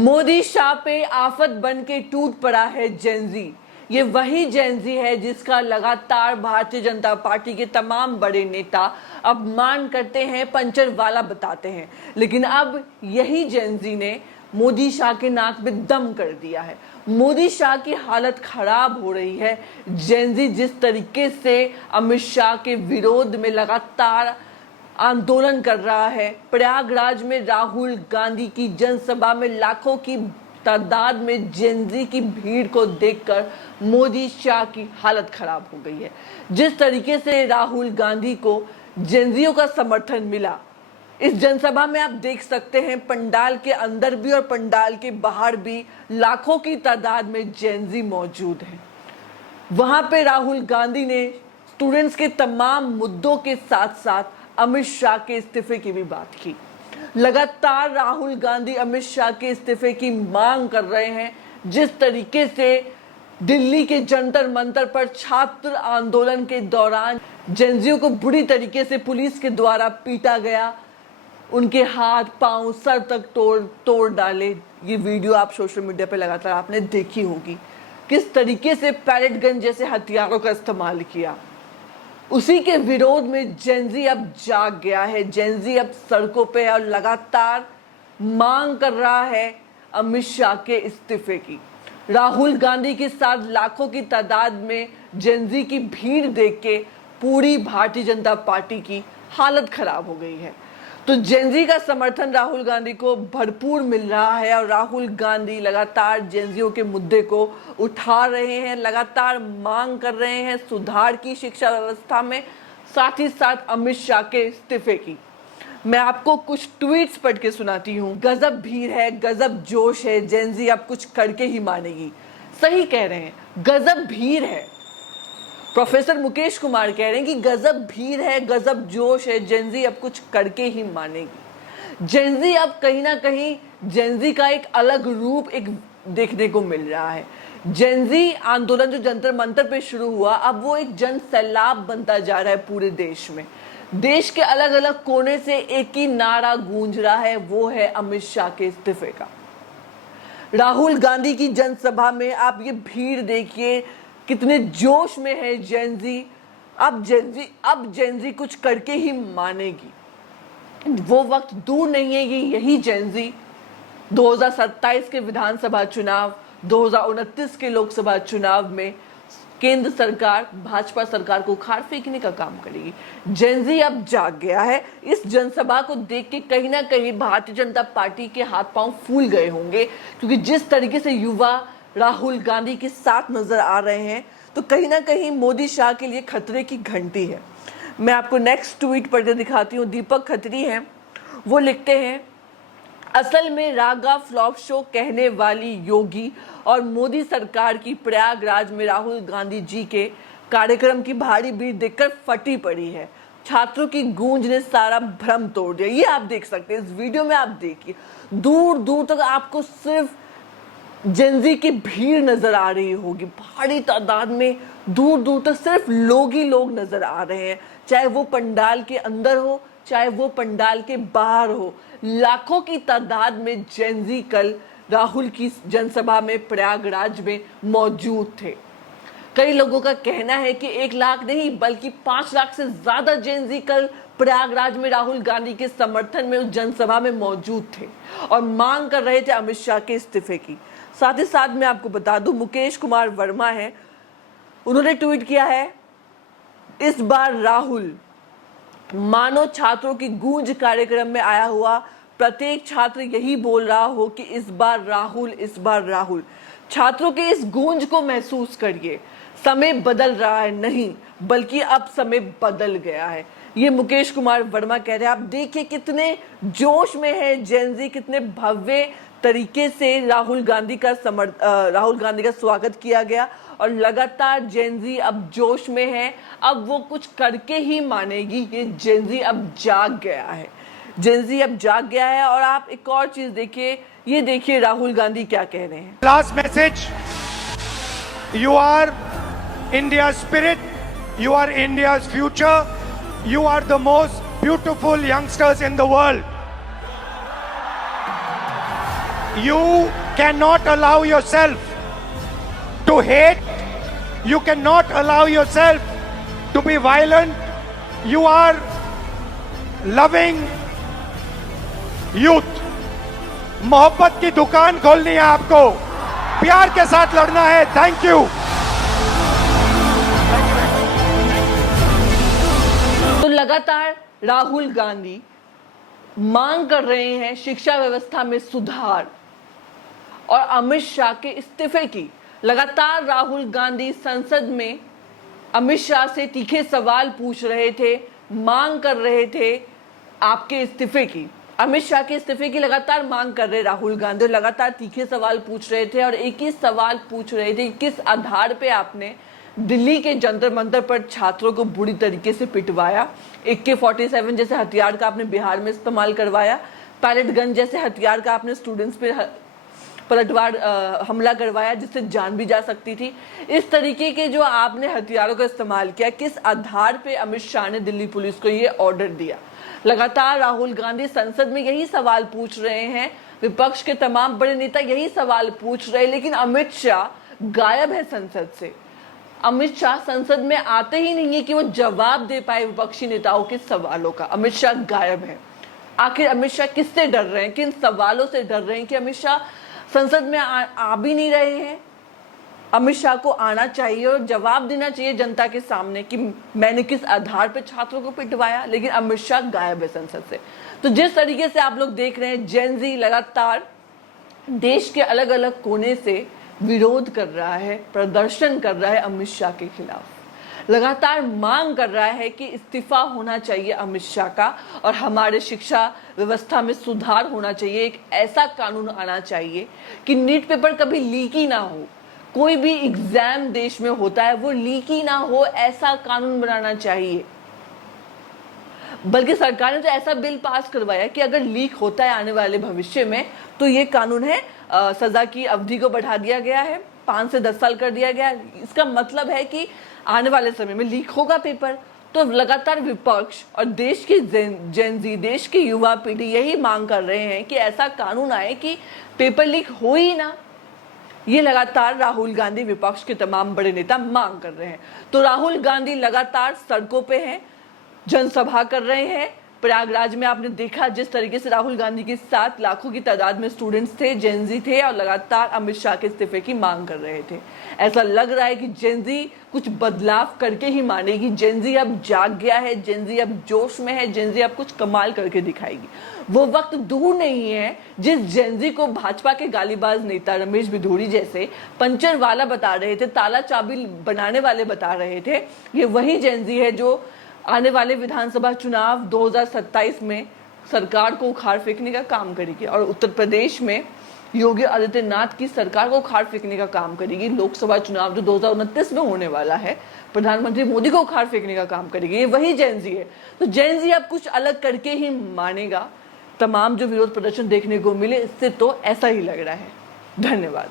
मोदी शाह पे आफत बन के टूट पड़ा है जेनजी। ये वही जेनजी है जिसका लगातार भारतीय जनता पार्टी के तमाम बड़े नेता अपमान करते हैं, पंचर वाला बताते हैं। लेकिन अब यही जेनजी ने मोदी शाह के नाक में दम कर दिया है। मोदी शाह की हालत खराब हो रही है। जेनजी जिस तरीके से अमित शाह के विरोध में लगातार आंदोलन कर रहा है, प्रयागराज में राहुल गांधी की जनसभा में लाखों की तादाद में जेनजी की भीड़ को देखकर मोदी शाह की हालत खराब हो गई है। जिस तरीके से राहुल गांधी को जेनजियों का समर्थन मिला, इस जनसभा में आप देख सकते हैं पंडाल के अंदर भी और पंडाल के बाहर भी लाखों की तादाद में जेनजी मौजूद हैं। वहां पे राहुल गांधी ने स्टूडेंट्स के तमाम मुद्दों के साथ साथ अमित शाह के इस्तीफे की भी बात की। लगातार राहुल गांधी अमित शाह के इस्तीफे की मांग कर रहे हैं। जिस तरीके से दिल्ली के जंतर मंतर पर छात्र आंदोलन के दौरान जेनजियों को बुरी तरीके से पुलिस के द्वारा पीटा गया, उनके हाथ पांव सर तक तोड़ डाले। ये वीडियो आप सोशल मीडिया पे लगातार आपने देखी होगी, किस तरीके से पैलेट गन जैसे हथियारों का इस्तेमाल किया। उसी के विरोध में जेनजी अब जाग गया है। जेनजी अब सड़कों पे और लगातार मांग कर रहा है अमित शाह के इस्तीफे की। राहुल गांधी के साथ लाखों की तादाद में जेनजी की भीड़ देख के पूरी भारतीय जनता पार्टी की हालत खराब हो गई है। तो जेनजी का समर्थन राहुल गांधी को भरपूर मिल रहा है और राहुल गांधी लगातार जेनजियों के मुद्दे को उठा रहे हैं, लगातार मांग कर रहे हैं सुधार की शिक्षा व्यवस्था में, साथ ही साथ अमित शाह के इस्तीफे की। मैं आपको कुछ ट्वीट्स पढ़ के सुनाती हूँ। गजब भीड़ है, गजब जोश है, जेनजी अब कुछ करके ही मानेगी। सही कह रहे हैं, गजब भीड़ है। प्रोफेसर मुकेश कुमार कह रहे हैं कि गजब भीड़ है, गजब जोश है, जेनजी अब कुछ करके ही मानेगी। जेनजी अब कहीं ना कहीं जेनजी का एक अलग रूप एक देखने को मिल रहा है। जेनजी आंदोलन जो जंतर मंतर पे शुरू हुआ, अब वो एक जन सैलाब बनता जा रहा है पूरे देश में। देश के अलग अलग कोने से एक ही नारा गूंज रहा है, वो है अमित शाह के इस्तीफे का। राहुल गांधी की जनसभा में आप ये भीड़ देखिए, कितने जोश में है जेनजी। अब जेनजी कुछ करके ही मानेगी। वो वक्त दूर नहीं है, यही जेनजी 2027 के विधानसभा चुनाव, 2029 के लोकसभा चुनाव में केंद्र सरकार, भाजपा सरकार को उखाड़ फेंकने का काम करेगी। जेनजी अब जाग गया है। इस जनसभा को देख के कहीं ना कहीं भारतीय जनता पार्टी के हाथ पांव फूल गए होंगे, क्योंकि जिस तरीके से युवा राहुल गांधी के साथ नजर आ रहे हैं, तो कहीं ना कहीं मोदी शाह के लिए खतरे की घंटी है। मैं आपको नेक्स्ट ट्वीट पढ़ के दिखाती हूँ। दीपक खत्री हैं, वो लिखते हैं, असल में रागा फ्लॉप शो कहने वाली योगी और मोदी सरकार की प्रयागराज में राहुल गांधी जी के कार्यक्रम की भारी भीड़ देखकर फटी पड़ी है। छात्रों की गूंज ने सारा भ्रम तोड़ दिया। ये आप देख सकते हैं, इस वीडियो में आप देखिए, दूर दूर तक आपको सिर्फ जेनजी की भीड़ नजर आ रही होगी। भारी तादाद में दूर दूर तक सिर्फ लोग ही लोग नजर आ रहे हैं, चाहे वो पंडाल के अंदर हो, चाहे वो पंडाल के बाहर हो। लाखों की तादाद में जेनजी कल राहुल की जनसभा में प्रयागराज में मौजूद थे। कई लोगों का कहना है कि 1 लाख नहीं बल्कि 5 लाख से ज्यादा जेनजी कल प्रयागराज में राहुल गांधी के समर्थन में उस जनसभा में मौजूद थे और मांग कर रहे थे अमित शाह के इस्तीफे की। साथ ही साथ मैं आपको बता दूं, मुकेश कुमार वर्मा है, उन्होंने ट्वीट किया है, इस बार राहुल मानो छात्रों की गूंज कार्यक्रम में आया हुआ प्रत्येक छात्र यही बोल रहा हो कि इस बार राहुल, इस बार राहुल। छात्रों के इस गूंज को महसूस करिए। समय बदल रहा है, नहीं बल्कि अब समय बदल गया है। ये मुकेश कुमार वर्मा कह रहे हैं। आप देखिए कितने जोश में है जेनजी, कितने भव्य तरीके से राहुल गांधी का स्वागत किया गया और लगातार जेनजी अब जोश में है। अब वो कुछ करके ही मानेगी। ये जेनजी अब जाग गया है, जेनजी अब जाग गया है। और आप एक और चीज देखिए, ये देखिए राहुल गांधी क्या कह रहे हैं। Last message, you are India spirit, you are India future, you are the most beautiful youngsters in the world. You cannot allow yourself to hate. You cannot allow yourself to be violent. You are loving youth. मोहब्बत की दुकान खोलनी है आपको, प्यार के साथ लड़ना है. Thank you. तो लगातार राहुल गांधी मांग कर रहे हैं शिक्षा व्यवस्था में सुधार और अमित शाह के इस्तीफे की. लगातार राहुल गांधी संसद में अमित शाह से तीखे सवाल पूछ रहे थे, मांग कर रहे थे आपके इस्तीफे की. अमित शाह के इस्तीफे की लगातार मांग कर रहे राहुल गांधी, लगातार तीखे सवाल पूछ रहे थे और एक ही सवाल पूछ रहे थे, किस आधार पे आपने दिल्ली के जंतर मंतर पर छात्रों को बुरी तरीके से पिटवाया, AK-47 जैसे हथियार का आपने बिहार में इस्तेमाल करवाया, पैलेट गन जैसे हथियार का आपने स्टूडेंट्स पे पलटवार हमला करवाया जिससे जान भी जा सकती थी. इस तरीके के जो आपने हथियारों का इस्तेमाल किया, किस आधार पे अमित शाह ने दिल्ली पुलिस को ये ऑर्डर दिया. लगातार राहुल गांधी संसद में यही सवाल पूछ रहे हैं, विपक्ष के तमाम बड़े नेता यही सवाल पूछ रहे हैं, लेकिन अमित शाह गायब है संसद से. अमित शाह संसद में आते ही नहीं है कि वो जवाब दे पाए विपक्षी नेताओं के सवालों का. अमित शाह गायब है. आखिर अमित शाह किससे डर रहे हैं, किन सवालों से डर रहे हैं कि अमित शाह संसद में आ भी नहीं रहे हैं. अमित शाह को आना चाहिए और जवाब देना चाहिए जनता के सामने कि मैंने किस आधार पर छात्रों को पिटवाया, लेकिन अमित शाह गायब है संसद से. तो जिस तरीके से आप लोग देख रहे हैं, जेन ज़ी लगातार देश के अलग अलग कोने से विरोध कर रहा है, प्रदर्शन कर रहा है अमित शाह के खिलाफ, लगातार मांग कर रहा है कि इस्तीफा होना चाहिए अमित शाह का और हमारे शिक्षा व्यवस्था में सुधार होना चाहिए. एक ऐसा कानून आना चाहिए कि नीट पेपर कभी लीक ही ना हो. कोई भी एग्जाम देश में होता है वो लीक ही ना हो, ऐसा कानून बनाना चाहिए. बल्कि सरकार ने तो ऐसा बिल पास करवाया कि अगर लीक होता है आने वाले भविष्य में तो ये कानून है, सजा की अवधि को बढ़ा दिया गया है, 5 से 10 साल कर दिया गया है. इसका मतलब है कि आने वाले समय में लीक होगा पेपर. तो लगातार विपक्ष और देश की जेन ज़ी, देश की युवा पीढ़ी यही मांग कर रहे हैं कि ऐसा कानून आए कि पेपर लीक हो ही ना. ये लगातार राहुल गांधी, विपक्ष के तमाम बड़े नेता मांग कर रहे हैं. तो राहुल गांधी लगातार सड़कों पे हैं, जनसभा कर रहे हैं. प्रयागराज में आपने देखा जिस तरीके से राहुल गांधी के साथ लाखों की तादाद में स्टूडेंट्स थे, जेन ज़ी थे और लगातार अमित शाह के इस्तीफे की मांग कर रहे थे. ऐसा लग रहा है कि जेन ज़ी कुछ बदलाव करके ही मानेगी. जेन ज़ी अब जाग गया है, जेन ज़ी अब जोश में है, जेन ज़ी अब कुछ कमाल करके दिखाएगी. वो वक्त दूर नहीं है जिस जेन ज़ी को भाजपा के गालीबाज नेता रमेश बिधूरी जैसे पंचर वाला बता रहे थे, ताला चाबी बनाने वाले बता रहे थे. ये वही जेन ज़ी है जो आने वाले विधानसभा चुनाव 2027 में सरकार को उखाड़ फेंकने का काम करेगी और उत्तर प्रदेश में योगी आदित्यनाथ की सरकार को उखाड़ फेंकने का काम करेगी. लोकसभा चुनाव जो 2029 में होने वाला है, प्रधानमंत्री मोदी को उखाड़ फेंकने का काम करेगी. ये वही जेन ज़ी है. तो जेन ज़ी अब कुछ अलग करके ही मानेगा. तमाम जो विरोध प्रदर्शन देखने को मिले, इससे तो ऐसा ही लग रहा है. धन्यवाद.